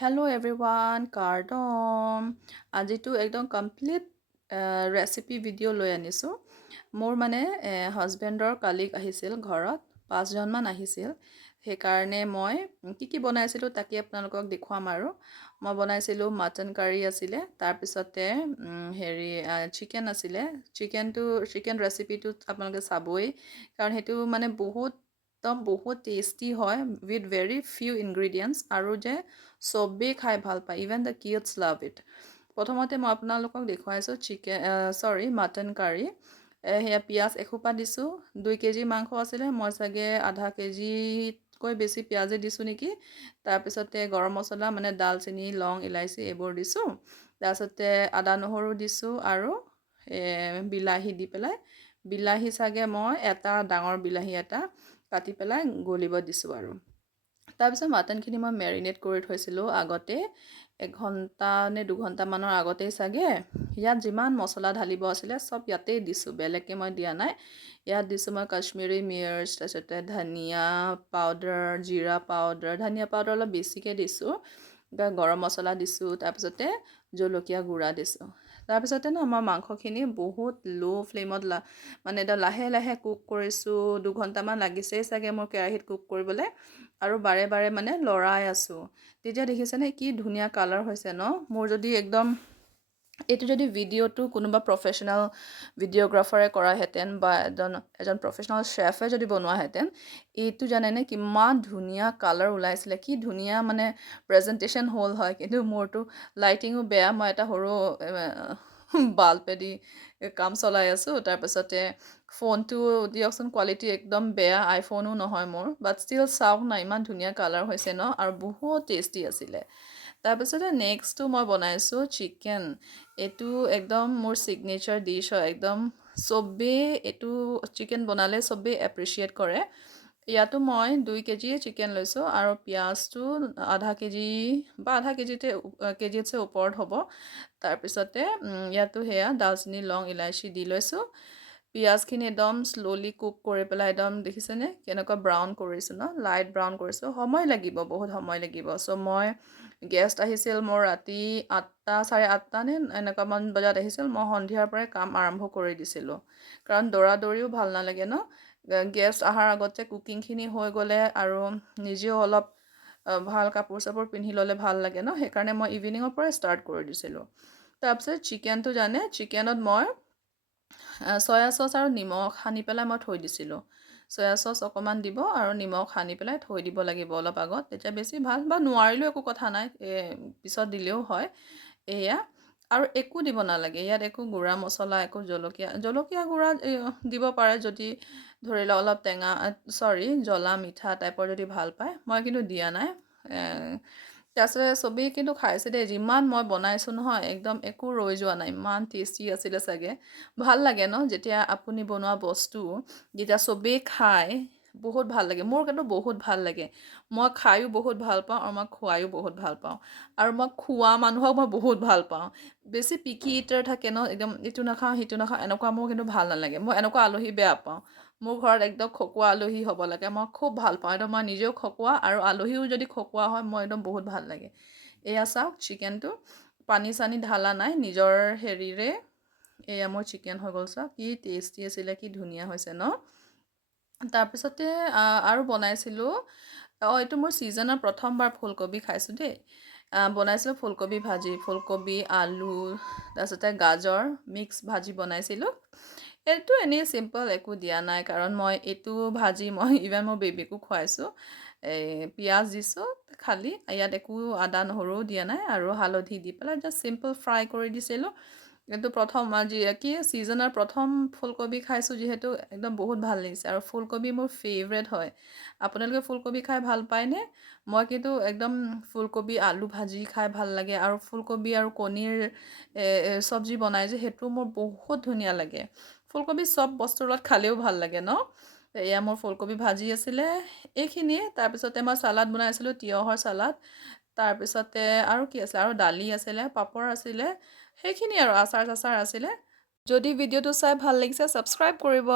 Hello everyone, Cardom. আজিতো একদম complete recipe video' লৈ আনিছোঁ। মোৰ মানে হাজবেণ্ডৰ কালিগ আহিছিল ঘৰত, 5জনমান আহিছিল। সেইকাৰণে মই কি বনাইছিলোঁ তাকে আপোনালোকক দেখুৱাম আৰু। মই বনাইছিলোঁ মাটন কাৰী আছিলে, তাৰপিছতে চিকেন আছিলে। চিকেন ৰেচিপিটো আপোনালোকে চাবই, কাৰণ সেইটো মানে বহুত টেষ্টি হয় উইথ ভেৰি ফিউ ইনগ্ৰিডিয়েণ্টছ, আৰু যে চবেই খাই ভাল পায়, even the kids love it. প্ৰথমতে মই আপোনালোকক দেখুৱাইছোঁ মাটন কাৰী। সেয়া পিঁয়াজ এসোপা দিছোঁ। 2 কেজি মাংস আছিলে, মই চাগে আধা কেজিতকৈ বেছি পিঁয়াজে দিছোঁ নেকি। তাৰপিছতে গৰম মছলা মানে ডালচেনি, লং, ইলাইচি এইবোৰ দিছোঁ। তাৰপিছতে আদা নহৰু দিছোঁ, আৰু বিলাহী দি পেলাই, বিলাহী চাগে মই ডাঙৰ বিলাহী এটা কাটি পেলাই গলিব দিছোঁ আৰু। তাৰপিছত মাটনখিনি মই মেৰিনেট কৰি থৈছিলোঁ আগতে, 1 ঘণ্টা নে 2 ঘণ্টামানৰ আগতেই চাগে। ইয়াত যিমান মছলা ঢালিব আছিলে চব ইয়াতেই দিছোঁ, বেলেগকৈ মই দিয়া নাই। ইয়াত দিছোঁ মই কাশ্মীৰী মিৰ্চ, তাৰপিছতে ধনিয়া পাউডাৰ, জিৰা পাউডাৰ, ধনিয়া পাউডাৰ অলপ বেছিকৈ দিছোঁ, গৰম মছলা দিছোঁ, তাৰপিছতে জলকীয়া গুড়া দিছোঁ। তাৰপিছতে মই মাংসখিনি বহুত ল' ফ্লেমত মানে এটা লাহে লাহে কুক কৰিছোঁ। 2 ঘণ্টামান লাগিছেই চাগে মোৰ কেৰাহীত কুক কৰিবলৈ, আৰু বাৰে বাৰে মানে লৰাই আছোঁ। তেতিয়া দেখিছেনে কি ধুনীয়া কালাৰ হৈছে ন? এইটো যদি ভিডিঅ'টো কোনোবা প্ৰফেশ্যনেল ভিডিঅ'গ্ৰাফাৰে কৰাহেঁতেন, বা এজন প্ৰফেশ্যনেল শ্বেফে যদি বনোৱাহেঁতেন, এইটো জানেনে কিমান ধুনীয়া কালাৰ ওলাইছিলে, কি ধুনীয়া মানে প্ৰেজেণ্টেশ্যন হ'ল হয়। কিন্তু মোৰতো লাইটিঙো বেয়া, মই এটা সৰু বাল্বেদি কাম চলাই আছোঁ। তাৰপিছতে ফোনটো দিয়কচোন, কোৱালিটি একদম বেয়া, আইফোনো নহয় মোৰ, বাট ষ্টিল চাওক না ইমান ধুনীয়া কালাৰ হৈছে ন, আৰু বহুত টেষ্টি আছিলে। তাৰপিছতে নেক্সটটো মই বনাইছোঁ চিকেন। এইটো একদম মোৰ ছিগনেচাৰ ডিছ হয়, একদম চবেই এইটো চিকেন বনালে চবেই এপ্ৰিচিয়েট কৰে। ইয়াতো মই 2 কেজিয়ে চিকেন লৈছোঁ, আৰু পিঁয়াজটো আধা কেজিতছে ওপৰত হ'ব। তাৰপিছতে ইয়াতো সেয়া ডালচেনি, লং, ইলাইচি দি লৈছোঁ। পিঁয়াজখিনি একদম শ্ল'লি কুক কৰি পেলাই, একদম দেখিছেনে কেনেকুৱা ব্ৰাউন কৰিছোঁ ন, লাইট ব্ৰাউন কৰিছোঁ। সময় লাগিব, বহুত সময় লাগিব। চ' মই গেষ্ট আহিছিল মোৰ ৰাতি 8টা, 8:30 নে এনেকুৱামান বজাত আহিছিল। মই সন্ধিয়াৰ পৰাই কাম আৰম্ভ কৰি দিছিলোঁ, কাৰণ দৌৰিও ভাল নালাগে ন। গেষ্ট অহাৰ আগতে কুকিংখিনি হৈ গ'লে আৰু নিজেও অলপ ভাল কাপোৰ চাপোৰ পিন্ধি ল'লে ভাল লাগে ন, সেইকাৰণে মই ইভিনিঙৰ পৰাই ষ্টাৰ্ট কৰি দিছিলোঁ। তাৰপিছত চিকেনটো চিকেনত মই চয়া চচ আৰু নিমখ সানি পেলাই মই থৈ দিছিলোঁ। চয়া চচ অকণমান দিব, আৰু নিমখ সানি পেলাই থৈ দিব লাগিব অলপ আগত, তেতিয়া বেছি ভাল। বা নোৱাৰিলেও একো কথা নাই, পিছত দিলেও হয়। এয়া আৰু একো দিব নালাগে ইয়াত, একো গুড়া মছলা, একো জলকীয়া গুড়া দিব পাৰে যদি ধৰি লওক অলপ জ্বলা মিঠা টাইপৰ যদি ভাল পায়। মই কিন্তু দিয়া নাই। তাৰপিছতে চবেই কিন্তু খাইছে দেই, যিমান মই বনাইছোঁ নহয়, একদম একো ৰৈ যোৱা নাই, ইমান টেষ্টি আছিলে চাগে। ভাল লাগে ন যেতিয়া আপুনি বনোৱা বস্তু যেতিয়া চবেই খায়, বহুত ভাল লাগে। মোৰ কিন্তু বহুত ভাল লাগে, মই খায়ো বহুত ভাল পাওঁ, আৰু মই খোৱায়ো বহুত ভাল পাওঁ, আৰু মই খোৱা মানুহক মই বহুত ভাল পাওঁ। বেছি পিকি ইটাৰ থাকে ন, একদম ইটো নাখাওঁ সিটো নাখাওঁ এনেকুৱা, মোৰ কিন্তু ভাল নালাগে। মই এনেকুৱা আলহী বেয়া পাওঁ। মোৰ ঘৰত একদম খকুৱা আলহী হ'ব লাগে, মই খুব ভাল পাওঁ। একদম মই নিজেও খকুৱা, আৰু আলহীও যদি খকুৱা হয়, মই একদম বহুত ভাল লাগে। এয়া চাওক চিকেনটো, পানী চানী ঢালা নাই, নিজৰ হেৰিৰে। এয়া মোৰ চিকেন হৈ গ'ল, চাওক কি টেষ্টি আছিলে, কি ধুনীয়া হৈছে ন। তাৰপিছতে আৰু বনাইছিলোঁ, এইটো মোৰ ছিজনৰ প্ৰথমবাৰ ফুলকবি খাইছোঁ দেই। বনাইছিলোঁ ফুলকবি ভাজি, ফুলকবি, আলু, তাৰপিছতে গাজৰ মিক্স ভাজি বনাইছিলোঁ। এইটো এনেই চিম্পল, একো দিয়া নাই, কাৰণ মই এইটো ভাজি মই ইভেন মোৰ বেবীকো খুৱাইছোঁ। পিঁয়াজ দিছোঁ খালি, ইয়াত একো আদা নহৰুও দিয়া নাই, আৰু হালধি দি পেলাই জাষ্ট চিম্পল ফ্ৰাই কৰি দিছিলোঁ। কিন্তু ছিজনৰ প্ৰথম ফুলকবি খাইছোঁ যিহেতু, একদম বহুত ভাল লাগিছে। আৰু ফুলকবি মোৰ ফেভৰেট হয়। আপোনালোকে ফুলকবি খাই ভাল পায়নে? মই কিন্তু একদম ফুলকবি আলু ভাজি খাই ভাল লাগে, আৰু ফুলকবি আৰু কণীৰ চব্জি বনাই যে, সেইটো মোৰ বহুত ধুনীয়া লাগে। ফুলকবি চব বস্তুৰ লগত খালেও ভাল লাগে ন। এয়া মোৰ ফুলকবি ভাজি আছিলে এইখিনিয়ে। তাৰপিছতে মই চালাড বনাইছিলোঁ, তিয়হৰ চালাড। তাৰপিছতে আৰু কি আছিলে, আৰু দালি আছিলে, পাপৰ আছিলে, সেইখিনি আৰু আচাৰ চাচাৰ আছিলে। যদি ভিডিঅ'টো চাই ভাল লাগিছে, ছাবস্ক্ৰাইব কৰিব।